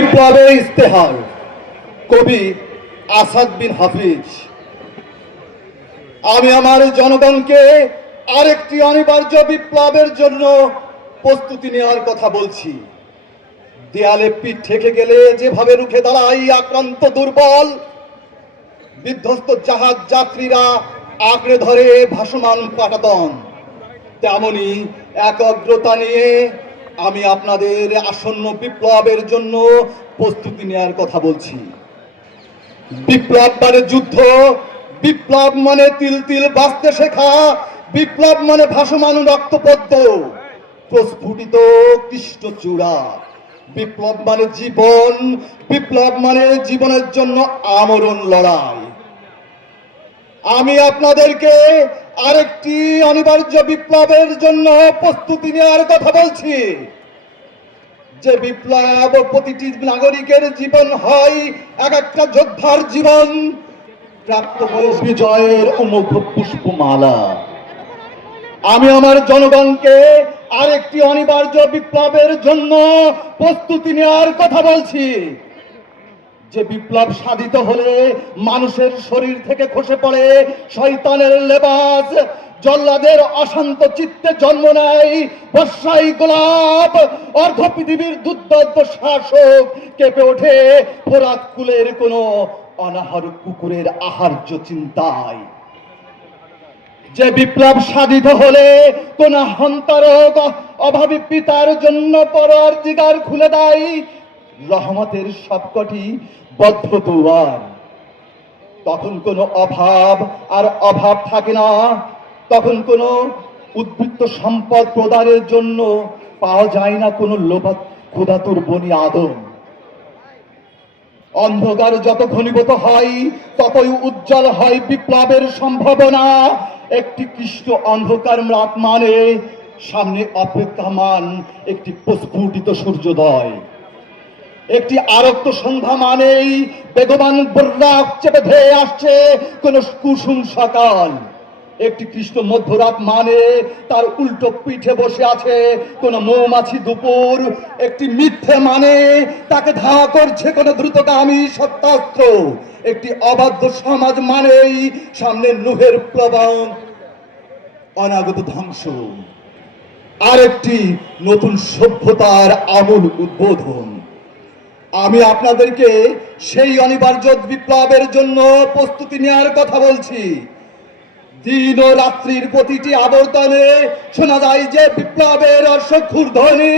বিপ্লবের ইস্তেহার, কবি আসাদ বিন হাফিজ। আমি আমার জনগণকে আরেকটি অনিবার্য বিপ্লবের জন্য প্রস্তুতি নেওয়ার কথা বলছি। দেয়ালে পিঠ ঠেকে গেলে যেভাবে রুখে দাঁড়াই আক্রান্ত দুর্বল, বিধ্বস্ত জাহাজ যাত্রীরা আঁকড়ে ধরে ভাসমান পাটাতন, তেমনি একাগ্রতা নিয়ে আমি আপনাদের আসন্ন বিপ্লবের জন্য প্রস্তুতি নেওয়ার কথা বলছি। বিপ্লব মানে যুদ্ধ, বিপ্লব মানে তিল তিল বাঁচতে শেখা, বিপ্লব মানে ভাসমান রক্তপদ্ম, প্রস্ফুটিত কৃষ্ণচূড়া। বিপ্লব মানে জীবন, বিপ্লব মানে জীবনের জন্য আমরণ লড়াই। আমি আপনাদেরকে আরেকটি অনিবার্য বিপ্লবের জন্য প্রস্তুতি নেওয়ার কথা বলছি। যে বিপ্লব প্রতিটি নাগরিকের জীবন হয় এক একটা যোদ্ধার জীবন, প্রাপ্ত বিজয়ের অমোঘ পুষ্পমালা। আমি আমার জনগণকে আরেকটি অনিবার্য বিপ্লবের জন্য প্রস্তুতি নেওয়ার কথা বলছি। যে বিপ্লব সাধিত হলে মানুষের শরীর থেকে খসে পড়ে শয়তানের লেবাস, জল্লাদের অশান্ত চিত্তে জন্ম নেয় বর্ষাই গোলাপ, অর্ধ পৃথিবীর দুর্দান্ত শাসক কেঁপে ওঠে ফোরাত কুলের কোন অনাহার কুকুরের আহার্য চিন্তায়। যে বিপ্লব সাধিত হলে কোন হন্তারক অভাবী পিতার জন্য পরওয়ারদিগার খুলে দেয় রহমতের সবকটি বদ্ধ দুয়ার। তখন কোনো অভাব আর অভাব থাকে না, তখন কোনো উদ্বৃত্ত সম্পদ প্রদানের জন্য পাওয়া যায় না কোনো ক্ষুধাতুর বনি আদম। অন্ধকার যত ঘনীভূত হয় ততই উজ্জ্বল হয় বিপ্লবের সম্ভাবনা। একটি কৃষ্ণ অন্ধকার রাত মানে সামনে অপেক্ষামান একটি প্রস্ফুটিত সূর্যোদয়। একটি আরক্ত সন্ধ্যা মানেই বেগবান বর্রাক চেপে ধেয়ে আসছে কোন কুসুম সকাল। একটি কৃষ্ণ মধ্যরাত মানে তার উল্টো পিঠে বসে আছে কোন মৌমাছি দুপুর। একটি মিথ্যে মানে তাকে ধাওয়া করছে কোন দ্রুতগামী সত্যাস্ত্র। একটি অবাধ্য সমাজ মানেই সামনে নুহের প্রবাহ, অনাগত ধ্বংস। আর একটি নতুন সভ্যতার আমূল উদ্বোধন। আমি আপনাদেরকে সেই অনিবার্য বিপ্লবের জন্য প্রস্তুতি নেওয়ার কথা বলছি। দিন ও রাত্রির প্রতিটি আবর্তনে শোনা যায় যে বিপ্লবের অশ্বক্ষুর ধ্বনি,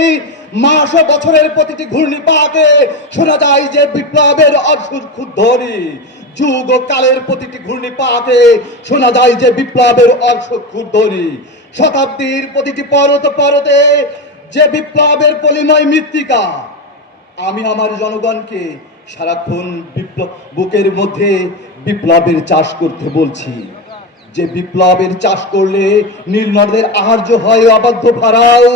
মাস ও বছরের প্রতিটি ঘূর্ণিপাকে শোনা যায় যে বিপ্লবের অশ্বক্ষুর ধ্বনি, যুগ ও কালের প্রতিটি ঘূর্ণিপাকে শোনা যায় যে বিপ্লবের অশ্বক্ষুর ধ্বনি, শতাব্দীর প্রতিটি পরতে পরতে যে বিপ্লবের পলিময় মৃত্তিকা। আমি আমার জনগণকে সারাক্ষণ বুকের মধ্যে বিপ্লবের চাষ করতে বলছি। যে বিপ্লবের চাষ করলে নীলনদের আহার্য হয় অবাধ্য ফারাও,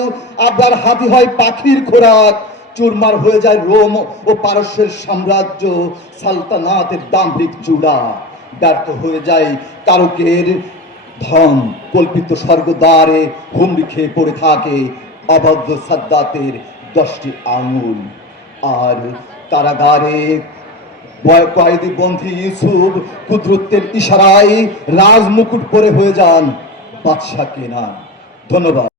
আবার হাতি হয় পাখির খোরাক, চুরমার হয়ে যায় রোম ও পারস্যের সাম্রাজ্য, সালতানাতের দাম্ভিক চূড়া, ব্যর্থ হয়ে যায় কারকের ধন, কল্পিত স্বর্গদ্বারে হুমড়ি খেয়ে পড়ে থাকে অবাধ্য সাদ্দাতের 10টি আঙুল। আর কারাগারে কয়েদি বন্দী ইউসুফ কুদরতের ইশারায় রাজমুকুট পরে হয়ে যান বাদশা কেনা। ধন্যবাদ।